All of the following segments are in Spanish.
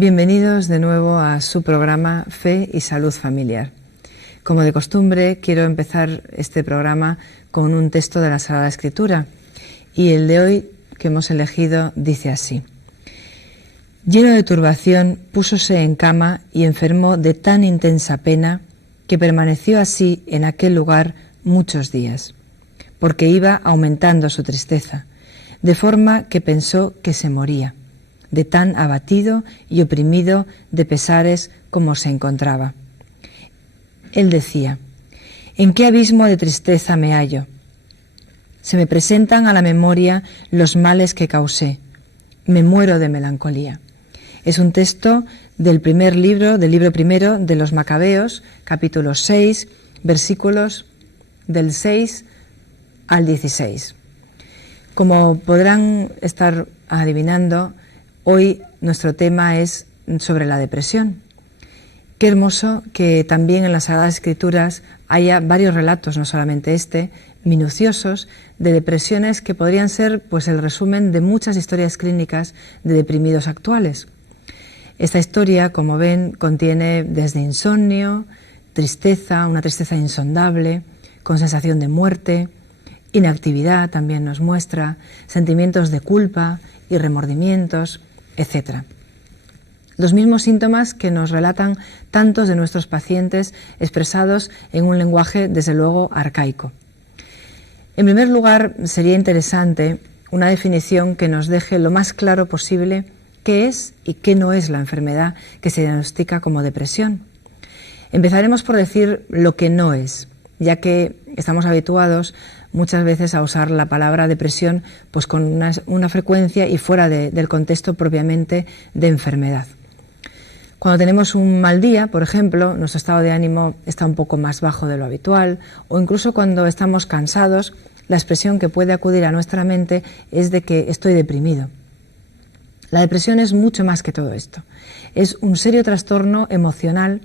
Bienvenidos de nuevo a su programa Fe y Salud Familiar. Como de costumbre, quiero empezar este programa con un texto de la Sagrada Escritura, y el de hoy que hemos elegido dice así: Lleno de turbación, púsose en cama y enfermó de tan intensa pena que permaneció así en aquel lugar muchos días, porque iba aumentando su tristeza, de forma que pensó que se moría, de tan abatido y oprimido de pesares como se encontraba. Él decía: ¿en qué abismo de tristeza me hallo? Se me presentan a la memoria los males que causé. Me muero de melancolía. Es un texto del libro primero de los Macabeos, capítulo 6, versículos del 6 al 16. Como podrán estar adivinando, hoy nuestro tema es sobre la depresión. Qué hermoso que también en las Sagradas Escrituras haya varios relatos, no solamente este, minuciosos, de depresiones que podrían ser pues el resumen de muchas historias clínicas de deprimidos actuales. Esta historia, como ven, contiene desde insomnio, tristeza, una tristeza insondable, con sensación de muerte, inactividad también nos muestra, sentimientos de culpa y remordimientos, etc. Los mismos síntomas que nos relatan tantos de nuestros pacientes expresados en un lenguaje, desde luego, arcaico. En primer lugar, sería interesante una definición que nos deje lo más claro posible qué es y qué no es la enfermedad que se diagnostica como depresión. Empezaremos por decir lo que no es, ya que estamos habituados muchas veces a usar la palabra depresión pues con una frecuencia y fuera del contexto propiamente de enfermedad. Cuando tenemos un mal día, por ejemplo, nuestro estado de ánimo está un poco más bajo de lo habitual, o incluso cuando estamos cansados, la expresión que puede acudir a nuestra mente es de que estoy deprimido. La depresión es mucho más que todo esto. Es un serio trastorno emocional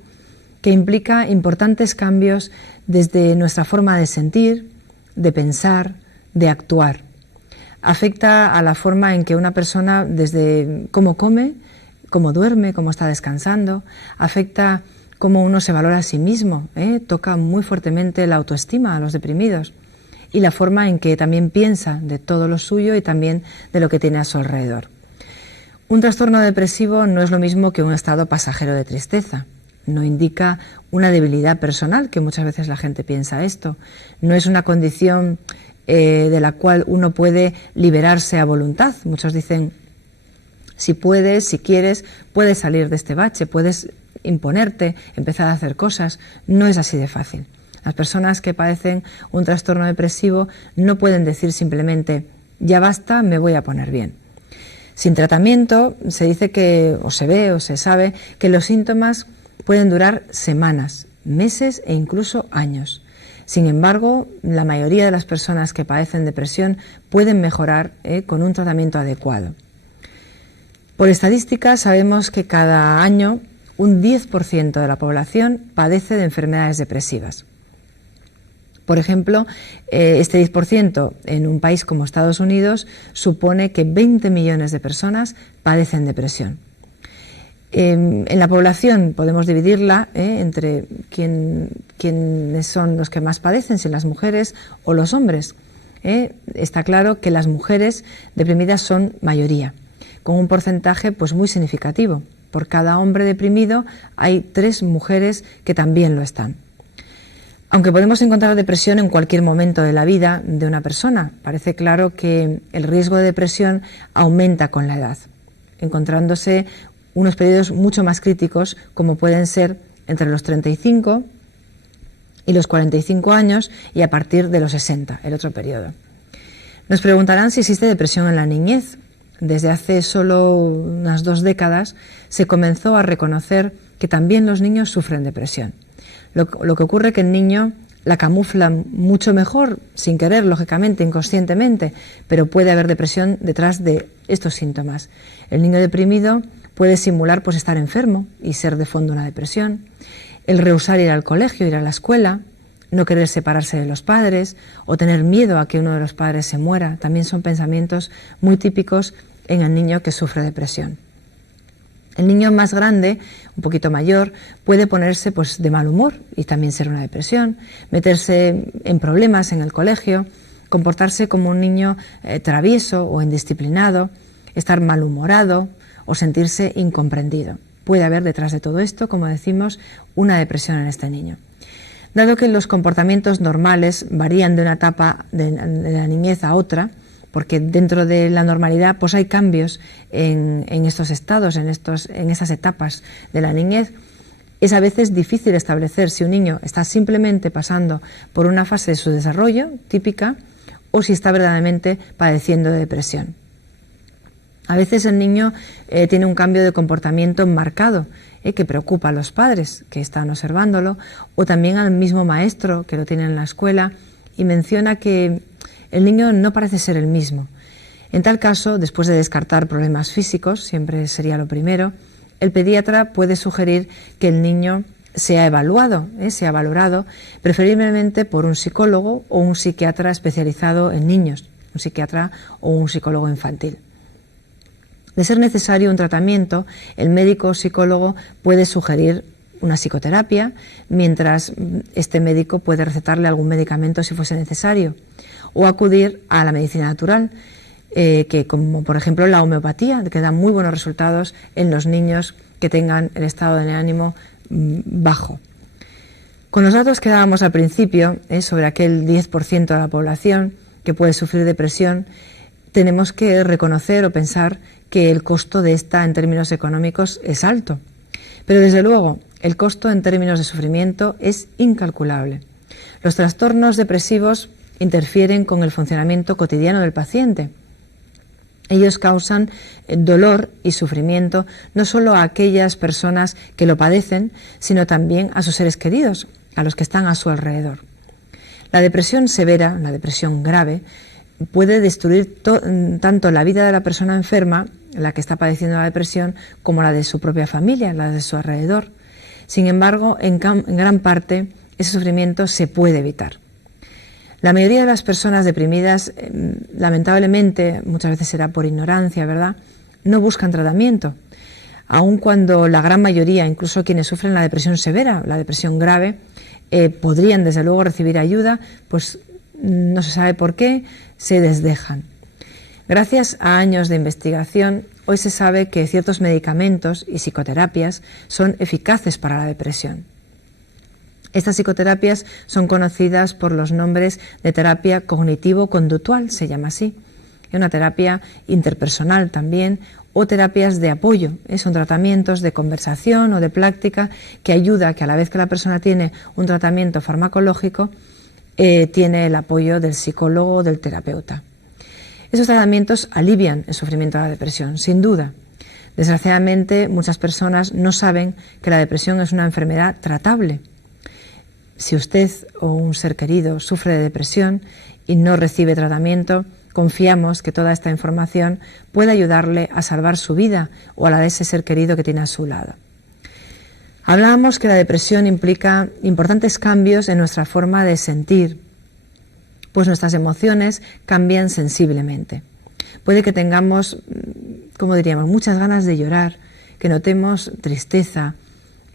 que implica importantes cambios desde nuestra forma de sentir, de pensar, de actuar. Afecta a la forma en que una persona, desde cómo come, cómo duerme, cómo está descansando, afecta cómo uno se valora a sí mismo, toca muy fuertemente la autoestima a los deprimidos y la forma en que también piensa de todo lo suyo y también de lo que tiene a su alrededor. Un trastorno depresivo no es lo mismo que un estado pasajero de tristeza. No indica una debilidad personal, que muchas veces la gente piensa esto. No es una condición de la cual uno puede liberarse a voluntad. Muchos dicen: si puedes, si quieres, puedes salir de este bache, puedes imponerte, empezar a hacer cosas. No es así de fácil. Las personas que padecen un trastorno depresivo no pueden decir simplemente: ya basta, me voy a poner bien. Sin tratamiento se dice que, o se ve, o se sabe, que los síntomas pueden durar semanas, meses e incluso años. Sin embargo, la mayoría de las personas que padecen depresión pueden mejorar con un tratamiento adecuado. Por estadísticas sabemos que cada año un 10% de la población padece de enfermedades depresivas. Por ejemplo, este 10% en un país como Estados Unidos supone que 20 millones de personas padecen depresión. En la población podemos dividirla entre quiénes son los que más padecen, si las mujeres o los hombres. Está claro que las mujeres deprimidas son mayoría, con un porcentaje pues muy significativo. Por cada hombre deprimido hay 3 mujeres que también lo están. Aunque podemos encontrar depresión en cualquier momento de la vida de una persona, parece claro que el riesgo de depresión aumenta con la edad, encontrándose unos periodos mucho más críticos, como pueden ser entre los 35 y los 45 años y a partir de los 60, el otro periodo. Nos preguntarán si existe depresión en la niñez. Desde hace solo unas 2 décadas se comenzó a reconocer que también los niños sufren depresión. Lo que ocurre es que el niño la camufla mucho mejor, sin querer, lógicamente, inconscientemente, pero puede haber depresión detrás de estos síntomas. El niño deprimido puede simular pues estar enfermo y ser de fondo una depresión. El rehusar ir al colegio, ir a la escuela, no querer separarse de los padres o tener miedo a que uno de los padres se muera, también son pensamientos muy típicos en el niño que sufre depresión. El niño más grande, un poquito mayor, puede ponerse pues, de mal humor y también ser una depresión, meterse en problemas en el colegio, comportarse como un niño travieso o indisciplinado, estar malhumorado o sentirse incomprendido. Puede haber detrás de todo esto, como decimos, una depresión en este niño. Dado que los comportamientos normales varían de una etapa de la niñez a otra, porque dentro de la normalidad pues hay cambios en estos estados, en esas etapas de la niñez, es a veces difícil establecer si un niño está simplemente pasando por una fase de su desarrollo típica o si está verdaderamente padeciendo de depresión. A veces el niño tiene un cambio de comportamiento marcado que preocupa a los padres que están observándolo o también al mismo maestro que lo tiene en la escuela y menciona que el niño no parece ser el mismo. En tal caso, después de descartar problemas físicos, siempre sería lo primero, el pediatra puede sugerir que el niño sea evaluado, sea valorado, preferiblemente por un psicólogo o un psiquiatra especializado en niños, un psiquiatra o un psicólogo infantil. De ser necesario un tratamiento, el médico o psicólogo puede sugerir una psicoterapia, mientras este médico puede recetarle algún medicamento si fuese necesario, o acudir a la medicina natural, que como por ejemplo la homeopatía, que da muy buenos resultados en los niños que tengan el estado de ánimo bajo. Con los datos que dábamos al principio, sobre aquel 10% de la población que puede sufrir depresión, tenemos que reconocer o pensar que el costo de esta en términos económicos es alto. Pero desde luego, el costo en términos de sufrimiento es incalculable. Los trastornos depresivos interfieren con el funcionamiento cotidiano del paciente. Ellos causan dolor y sufrimiento no solo a aquellas personas que lo padecen, sino también a sus seres queridos, a los que están a su alrededor. La depresión severa, la depresión grave, puede destruir tanto la vida de la persona enferma, la que está padeciendo la depresión, como la de su propia familia, la de su alrededor. Sin embargo, en gran parte, ese sufrimiento se puede evitar. La mayoría de las personas deprimidas, lamentablemente, muchas veces será por ignorancia, ¿verdad?, no buscan tratamiento, aun cuando la gran mayoría, incluso quienes sufren la depresión severa, la depresión grave, podrían desde luego recibir ayuda, pues no se sabe por qué, se desdejan. Gracias a años de investigación, hoy se sabe que ciertos medicamentos y psicoterapias son eficaces para la depresión. Estas psicoterapias son conocidas por los nombres de terapia cognitivo-conductual, se llama así. Es una terapia interpersonal también, o terapias de apoyo. Son tratamientos de conversación o de práctica que ayuda a que a la vez que la persona tiene un tratamiento farmacológico, tiene el apoyo del psicólogo o del terapeuta. Esos tratamientos alivian el sufrimiento de la depresión, sin duda. Desgraciadamente, muchas personas no saben que la depresión es una enfermedad tratable. Si usted o un ser querido sufre de depresión y no recibe tratamiento, confiamos que toda esta información puede ayudarle a salvar su vida o a la de ese ser querido que tiene a su lado. Hablábamos que la depresión implica importantes cambios en nuestra forma de sentir, pues nuestras emociones cambian sensiblemente. Puede que tengamos, como diríamos, muchas ganas de llorar, que notemos tristeza,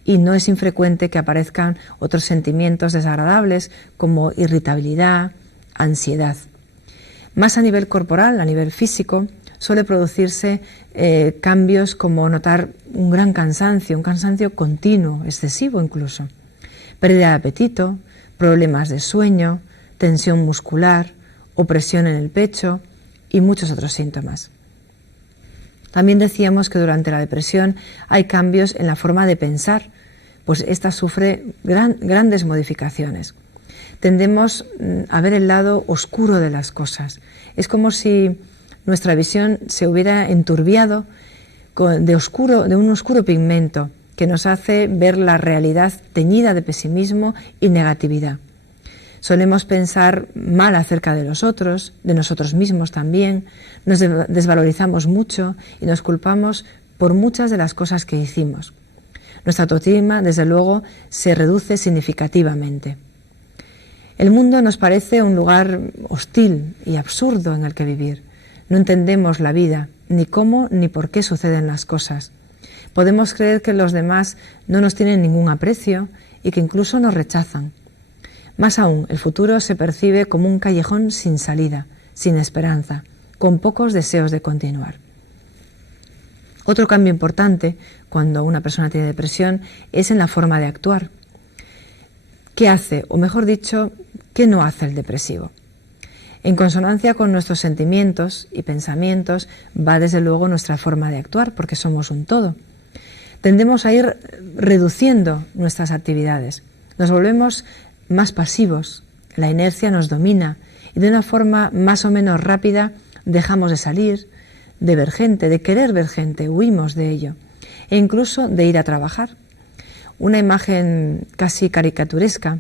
y no es infrecuente que aparezcan otros sentimientos desagradables como irritabilidad, ansiedad. Más a nivel corporal, a nivel físico, suele producirse cambios como notar un gran cansancio, un cansancio continuo, excesivo incluso, pérdida de apetito, problemas de sueño, tensión muscular, opresión en el pecho y muchos otros síntomas. También decíamos que durante la depresión hay cambios en la forma de pensar, pues ésta sufre grandes modificaciones. Tendemos a ver el lado oscuro de las cosas. Es como si nuestra visión se hubiera enturbiado de un oscuro pigmento que nos hace ver la realidad teñida de pesimismo y negatividad. Solemos pensar mal acerca de los otros, de nosotros mismos también, nos desvalorizamos mucho y nos culpamos por muchas de las cosas que hicimos. Nuestra autoestima, desde luego, se reduce significativamente. El mundo nos parece un lugar hostil y absurdo en el que vivir. No entendemos la vida, ni cómo ni por qué suceden las cosas. Podemos creer que los demás no nos tienen ningún aprecio y que incluso nos rechazan. Más aún, el futuro se percibe como un callejón sin salida, sin esperanza, con pocos deseos de continuar. Otro cambio importante cuando una persona tiene depresión es en la forma de actuar. ¿Qué hace, o mejor dicho, qué no hace el depresivo? En consonancia con nuestros sentimientos y pensamientos va desde luego nuestra forma de actuar, porque somos un todo. Tendemos a ir reduciendo nuestras actividades, nos volvemos más pasivos, la inercia nos domina y de una forma más o menos rápida dejamos de salir, de ver gente, de querer ver gente, huimos de ello e incluso de ir a trabajar. Una imagen casi caricaturesca,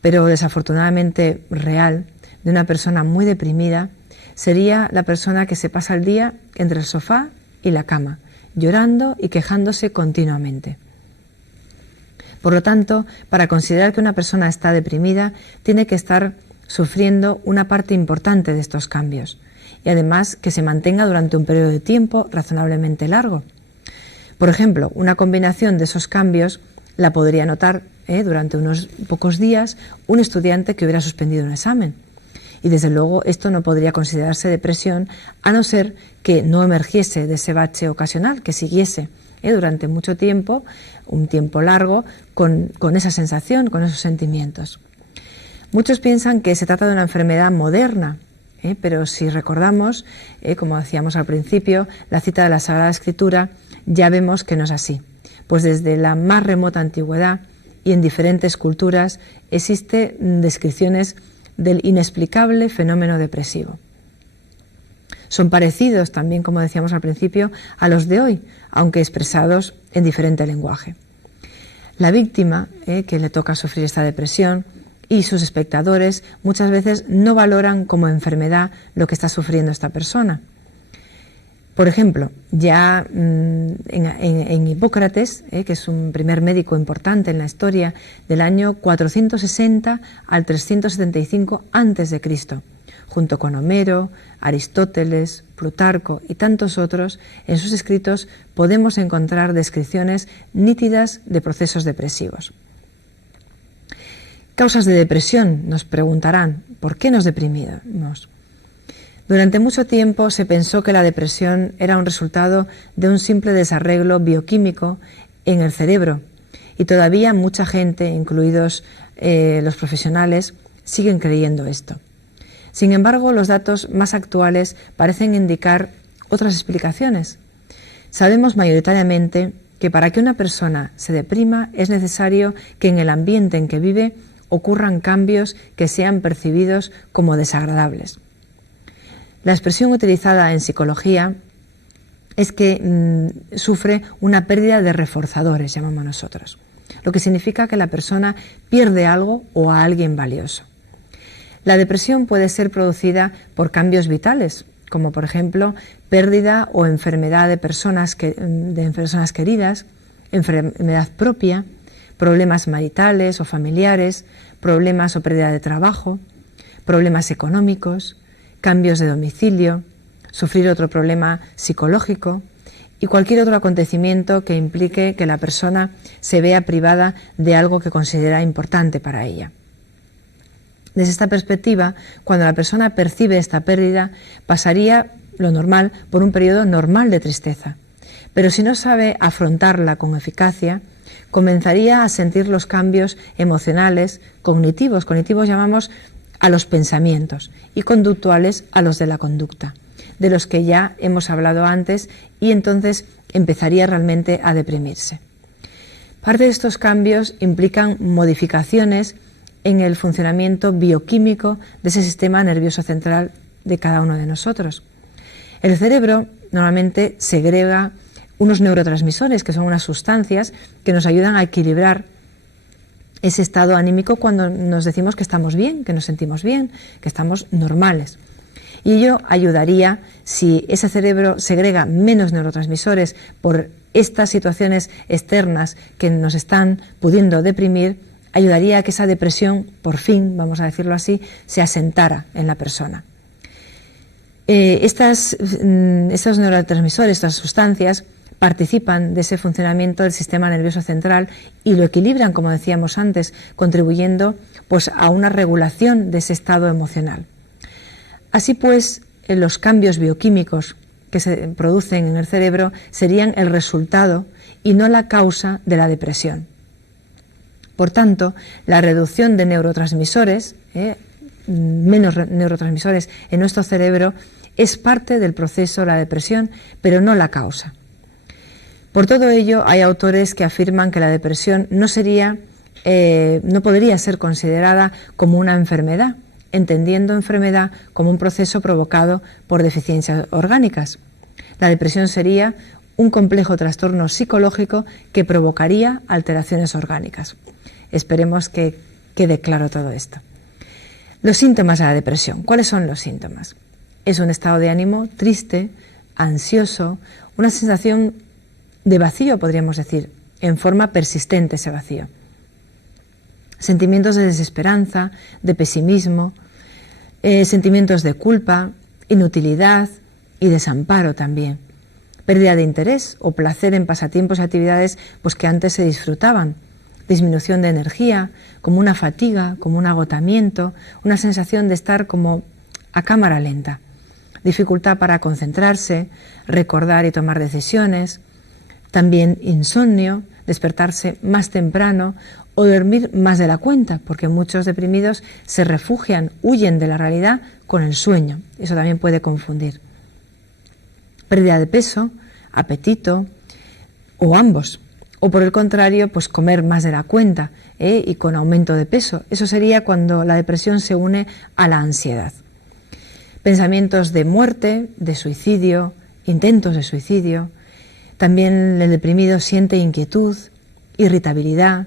pero desafortunadamente real, de una persona muy deprimida sería la persona que se pasa el día entre el sofá y la cama, llorando y quejándose continuamente. Por lo tanto, para considerar que una persona está deprimida, tiene que estar sufriendo una parte importante de estos cambios y además que se mantenga durante un periodo de tiempo razonablemente largo. Por ejemplo, una combinación de esos cambios la podría notar durante unos pocos días un estudiante que hubiera suspendido un examen. Y desde luego esto no podría considerarse depresión a no ser que no emergiese de ese bache ocasional, que siguiese durante mucho tiempo, un tiempo largo, con esa sensación, con esos sentimientos. Muchos piensan que se trata de una enfermedad moderna, pero si recordamos, como decíamos al principio, la cita de la Sagrada Escritura, ya vemos que no es así. Pues desde la más remota antigüedad y en diferentes culturas existen descripciones del inexplicable fenómeno depresivo. Son parecidos también, como decíamos al principio, a los de hoy, aunque expresados en diferente lenguaje. La víctima que le toca sufrir esta depresión y sus espectadores muchas veces no valoran como enfermedad lo que está sufriendo esta persona. Por ejemplo, ya en Hipócrates, que es un primer médico importante en la historia, del año 460 al 375 a.C., junto con Homero, Aristóteles, Plutarco y tantos otros, en sus escritos podemos encontrar descripciones nítidas de procesos depresivos. Causas de depresión, nos preguntarán, ¿por qué nos deprimimos? Durante mucho tiempo se pensó que la depresión era un resultado de un simple desarreglo bioquímico en el cerebro y todavía mucha gente, incluidos los profesionales, siguen creyendo esto. Sin embargo, los datos más actuales parecen indicar otras explicaciones. Sabemos mayoritariamente que para que una persona se deprima es necesario que en el ambiente en que vive ocurran cambios que sean percibidos como desagradables. La expresión utilizada en psicología es que sufre una pérdida de reforzadores, llamamos nosotros, lo que significa que la persona pierde algo o a alguien valioso. La depresión puede ser producida por cambios vitales, como por ejemplo pérdida o enfermedad de personas queridas, enfermedad propia, problemas maritales o familiares, problemas o pérdida de trabajo, problemas económicos, cambios de domicilio, sufrir otro problema psicológico y cualquier otro acontecimiento que implique que la persona se vea privada de algo que considera importante para ella. Desde esta perspectiva, cuando la persona percibe esta pérdida, pasaría, lo normal, por un periodo normal de tristeza. Pero si no sabe afrontarla con eficacia, comenzaría a sentir los cambios emocionales, cognitivos llamamos a los pensamientos, y conductuales a los de la conducta, de los que ya hemos hablado antes, y entonces empezaría realmente a deprimirse. Parte de estos cambios implican modificaciones en el funcionamiento bioquímico de ese sistema nervioso central de cada uno de nosotros. El cerebro normalmente segrega unos neurotransmisores, que son unas sustancias que nos ayudan a equilibrar ese estado anímico cuando nos decimos que estamos bien, que nos sentimos bien, que estamos normales. Y ello ayudaría, si ese cerebro segrega menos neurotransmisores por estas situaciones externas que nos están pudiendo deprimir, ayudaría a que esa depresión, por fin, vamos a decirlo así, se asentara en la persona. Estos neurotransmisores, estas sustancias, participan de ese funcionamiento del sistema nervioso central y lo equilibran, como decíamos antes, contribuyendo pues, a una regulación de ese estado emocional. Así pues, los cambios bioquímicos que se producen en el cerebro serían el resultado y no la causa de la depresión. Por tanto, la reducción de neurotransmisores, menos neurotransmisores en nuestro cerebro, es parte del proceso de la depresión, pero no la causa. Por todo ello, hay autores que afirman que la depresión no podría ser considerada como una enfermedad, entendiendo enfermedad como un proceso provocado por deficiencias orgánicas. La depresión sería un complejo trastorno psicológico que provocaría alteraciones orgánicas. Esperemos que quede claro todo esto. Los síntomas de la depresión. ¿Cuáles son los síntomas? Es un estado de ánimo triste, ansioso, una sensación de vacío, podríamos decir, en forma persistente ese vacío. Sentimientos de desesperanza, de pesimismo, sentimientos de culpa, inutilidad y desamparo también. Pérdida de interés o placer en pasatiempos y actividades pues, que antes se disfrutaban. Disminución de energía, como una fatiga, como un agotamiento, una sensación de estar como a cámara lenta. Dificultad para concentrarse, recordar y tomar decisiones. También insomnio, despertarse más temprano o dormir más de la cuenta, porque muchos deprimidos se refugian, huyen de la realidad con el sueño. Eso también puede confundir. Pérdida de peso, apetito o ambos. O por el contrario, pues comer más de la cuenta y con aumento de peso. Eso sería cuando la depresión se une a la ansiedad. Pensamientos de muerte, de suicidio, intentos de suicidio. También el deprimido siente inquietud, irritabilidad,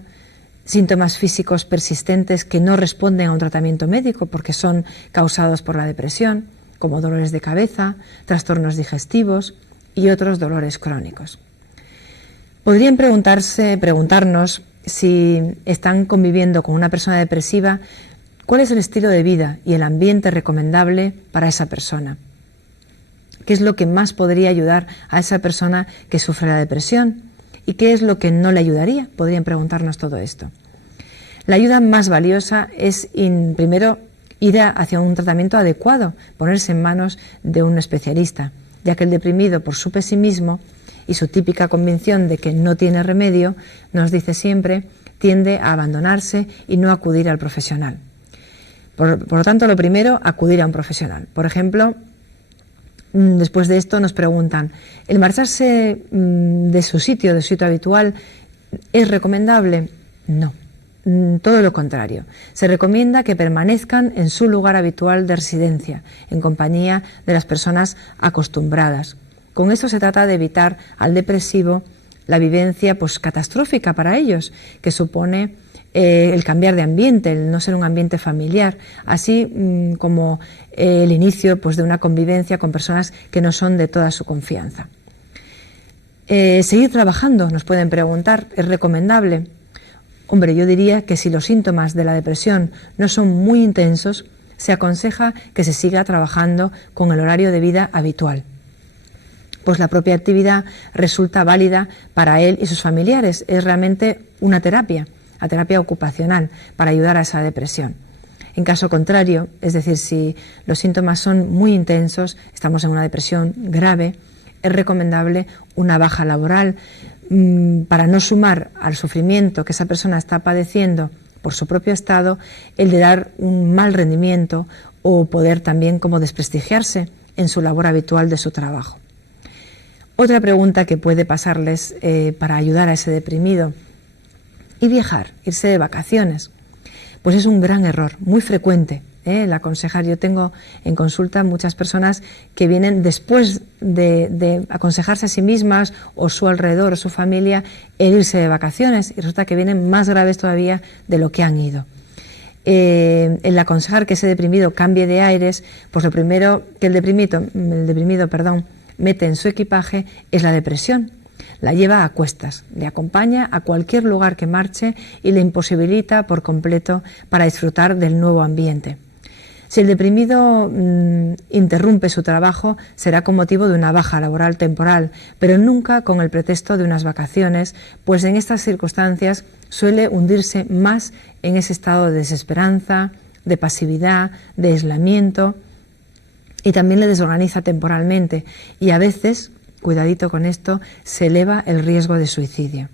síntomas físicos persistentes que no responden a un tratamiento médico porque son causados por la depresión, como dolores de cabeza, trastornos digestivos y otros dolores crónicos. Podrían preguntarnos si están conviviendo con una persona depresiva, cuál es el estilo de vida y el ambiente recomendable para esa persona. ¿Qué es lo que más podría ayudar a esa persona que sufre la depresión? ¿Y qué es lo que no le ayudaría? Podrían preguntarnos todo esto. La ayuda más valiosa es, primero, ir hacia un tratamiento adecuado, ponerse en manos de un especialista, ya que el deprimido, por su pesimismo y su típica convicción de que no tiene remedio, nos dice siempre, tiende a abandonarse y no acudir al profesional. Por lo tanto, lo primero, acudir a un profesional. Por ejemplo, después de esto nos preguntan, ¿el marcharse de su sitio habitual es recomendable? No, todo lo contrario. Se recomienda que permanezcan en su lugar habitual de residencia, en compañía de las personas acostumbradas. Con esto se trata de evitar al depresivo la vivencia pues, catastrófica para ellos, que supone el cambiar de ambiente, el no ser un ambiente familiar, así como el inicio pues, de una convivencia con personas que no son de toda su confianza. Seguir trabajando, nos pueden preguntar, ¿es recomendable? Hombre, yo diría que si los síntomas de la depresión no son muy intensos, se aconseja que se siga trabajando con el horario de vida habitual. Pues la propia actividad resulta válida para él y sus familiares. Es realmente una terapia, la terapia ocupacional, para ayudar a esa depresión. En caso contrario, es decir, si los síntomas son muy intensos, estamos en una depresión grave, es recomendable una baja laboral para no sumar al sufrimiento que esa persona está padeciendo por su propio estado, el de dar un mal rendimiento o poder también como desprestigiarse en su labor habitual de su trabajo. Otra pregunta que puede pasarles para ayudar a ese deprimido, ¿y viajar? Irse de vacaciones. Pues es un gran error, muy frecuente, el aconsejar. Yo tengo en consulta muchas personas que vienen después de aconsejarse a sí mismas o su alrededor o su familia el irse de vacaciones y resulta que vienen más graves todavía de lo que han ido. El aconsejar que ese deprimido cambie de aires, pues lo primero que el deprimido mete en su equipaje es la depresión. La lleva a cuestas, le acompaña a cualquier lugar que marche y le imposibilita por completo para disfrutar del nuevo ambiente. Si el deprimido interrumpe su trabajo, será con motivo de una baja laboral temporal, pero nunca con el pretexto de unas vacaciones, pues en estas circunstancias suele hundirse más en ese estado de desesperanza, de pasividad, de aislamiento, y también le desorganiza temporalmente, y a veces, cuidadito con esto, se eleva el riesgo de suicidio.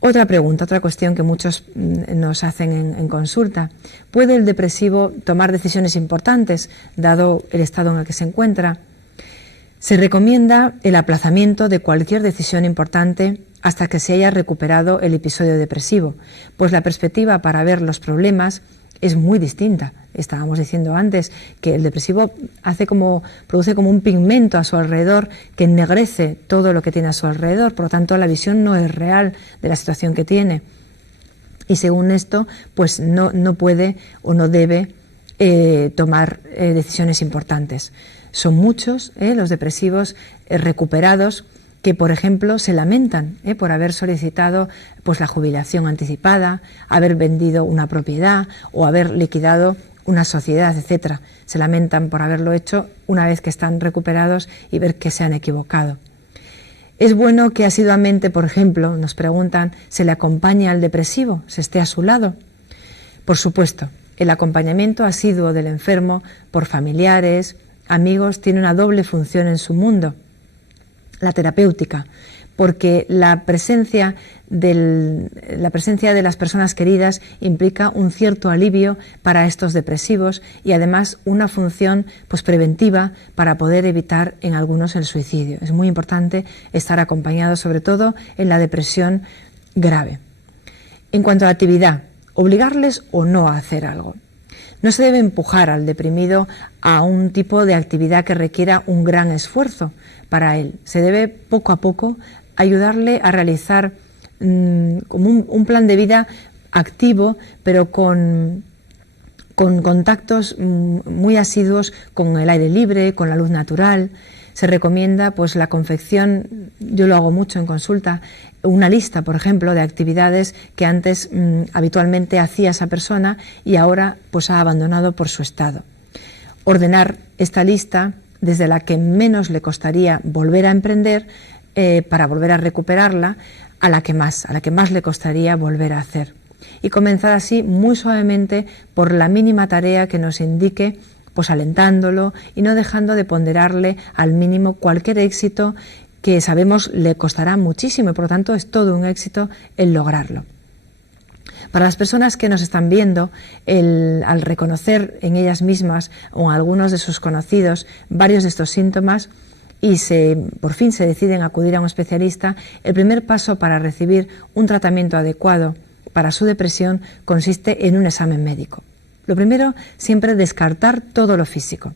Otra pregunta, otra cuestión que muchos nos hacen en consulta. ¿Puede el depresivo tomar decisiones importantes, dado el estado en el que se encuentra? Se recomienda el aplazamiento de cualquier decisión importante hasta que se haya recuperado el episodio depresivo, pues la perspectiva para ver los problemas es muy distinta. Estábamos diciendo antes que el depresivo produce como un pigmento a su alrededor que ennegrece todo lo que tiene a su alrededor, por lo tanto la visión no es real de la situación que tiene. Y según esto, pues no puede o no debe tomar decisiones importantes. Son muchos los depresivos recuperados que, por ejemplo, se lamentan por haber solicitado pues la jubilación anticipada, haber vendido una propiedad o haber liquidado una sociedad, etcétera. Se lamentan por haberlo hecho una vez que están recuperados y ver que se han equivocado. Es bueno que asiduamente, por ejemplo, nos preguntan, ¿se le acompaña al depresivo? ¿Se esté a su lado? Por supuesto, el acompañamiento asiduo del enfermo por familiares, amigos, tiene una doble función en su mundo. La terapéutica, porque la presencia de las personas queridas implica un cierto alivio para estos depresivos y además una función pues preventiva para poder evitar en algunos el suicidio. Es muy importante estar acompañado, sobre todo en la depresión grave. En cuanto a la actividad, obligarles o no a hacer algo. No se debe empujar al deprimido a un tipo de actividad que requiera un gran esfuerzo para él. Se debe poco a poco ayudarle a realizar como un plan de vida activo, pero con contactos muy asiduos con el aire libre, con la luz natural. Se recomienda pues la confección, yo lo hago mucho en consulta, una lista, por ejemplo, de actividades que antes habitualmente hacía esa persona y ahora pues ha abandonado por su estado. Ordenar esta lista desde la que menos le costaría volver a emprender para volver a recuperarla a la que más le costaría volver a hacer. Y comenzar así muy suavemente por la mínima tarea que nos indique, pues alentándolo y no dejando de ponderarle al mínimo cualquier éxito que sabemos le costará muchísimo y por lo tanto es todo un éxito el lograrlo. Para las personas que nos están viendo, al reconocer en ellas mismas o en algunos de sus conocidos varios de estos síntomas y por fin se deciden a acudir a un especialista, el primer paso para recibir un tratamiento adecuado para su depresión consiste en un examen médico. Lo primero, siempre descartar todo lo físico.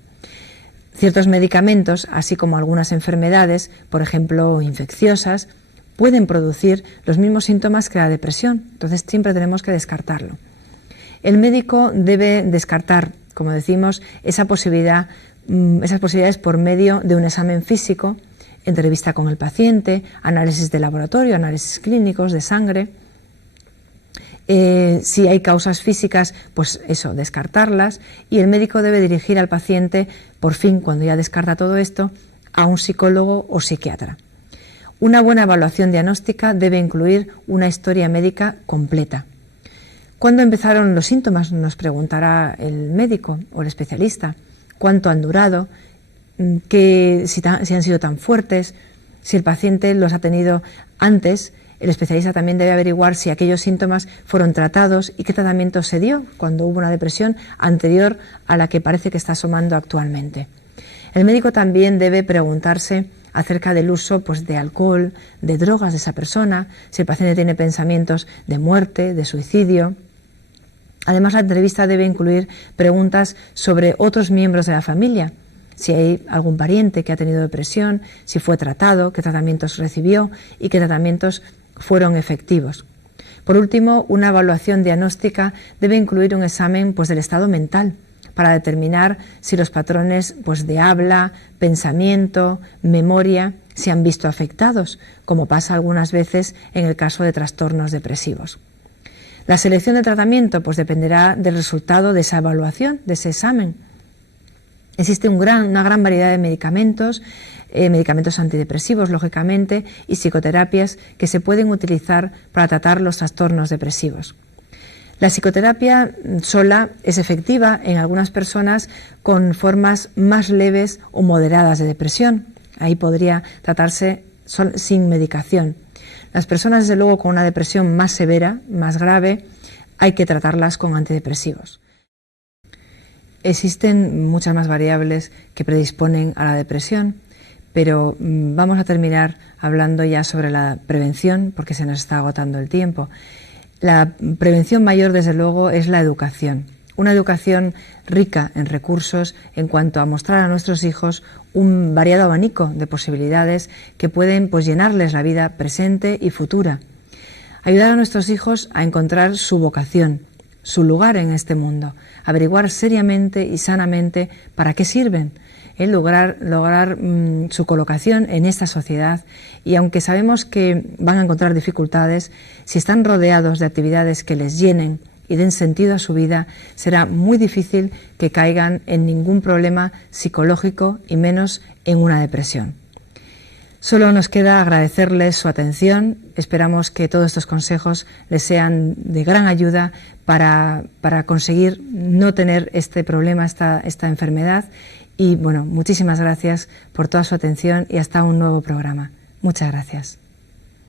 Ciertos medicamentos, así como algunas enfermedades, por ejemplo, infecciosas, pueden producir los mismos síntomas que la depresión, entonces siempre tenemos que descartarlo. El médico debe descartar, como decimos, esas posibilidades por medio de un examen físico, entrevista con el paciente, análisis de laboratorio, análisis clínicos, de sangre. Si hay causas físicas, pues eso, descartarlas, y el médico debe dirigir al paciente, por fin, cuando ya descarta todo esto, a un psicólogo o psiquiatra. Una buena evaluación diagnóstica debe incluir una historia médica completa. ¿Cuándo empezaron los síntomas?, nos preguntará el médico o el especialista. ¿Cuánto han durado? Si han sido tan fuertes, si el paciente los ha tenido antes. El especialista también debe averiguar si aquellos síntomas fueron tratados y qué tratamiento se dio cuando hubo una depresión anterior a la que parece que está asomando actualmente. El médico también debe preguntarse acerca del uso pues, de alcohol, de drogas de esa persona, si el paciente tiene pensamientos de muerte, de suicidio. Además, la entrevista debe incluir preguntas sobre otros miembros de la familia, si hay algún pariente que ha tenido depresión, si fue tratado, qué tratamientos recibió y qué tratamientos fueron efectivos. Por último, una evaluación diagnóstica debe incluir un examen pues, del estado mental para determinar si los patrones pues, de habla, pensamiento, memoria se han visto afectados, como pasa algunas veces en el caso de trastornos depresivos. La selección de tratamiento pues dependerá del resultado de esa evaluación, de ese examen. Existe una gran variedad de medicamentos, medicamentos antidepresivos, lógicamente, y psicoterapias que se pueden utilizar para tratar los trastornos depresivos. La psicoterapia sola es efectiva en algunas personas con formas más leves o moderadas de depresión. Ahí podría tratarse sin medicación. Las personas, desde luego, con una depresión más severa, más grave, hay que tratarlas con antidepresivos. Existen muchas más variables que predisponen a la depresión, pero vamos a terminar hablando ya sobre la prevención, porque se nos está agotando el tiempo. La prevención mayor, desde luego, es la educación. Una educación rica en recursos en cuanto a mostrar a nuestros hijos un variado abanico de posibilidades que pueden llenarles la vida presente y futura. Ayudar a nuestros hijos a encontrar su vocación, su lugar en este mundo, averiguar seriamente y sanamente para qué sirven, lograr su colocación en esta sociedad, y aunque sabemos que van a encontrar dificultades, si están rodeados de actividades que les llenen y den sentido a su vida, será muy difícil que caigan en ningún problema psicológico y menos en una depresión. Solo nos queda agradecerles su atención. Esperamos que todos estos consejos les sean de gran ayuda para conseguir no tener este problema, esta enfermedad. Y bueno, muchísimas gracias por toda su atención y hasta un nuevo programa. Muchas gracias.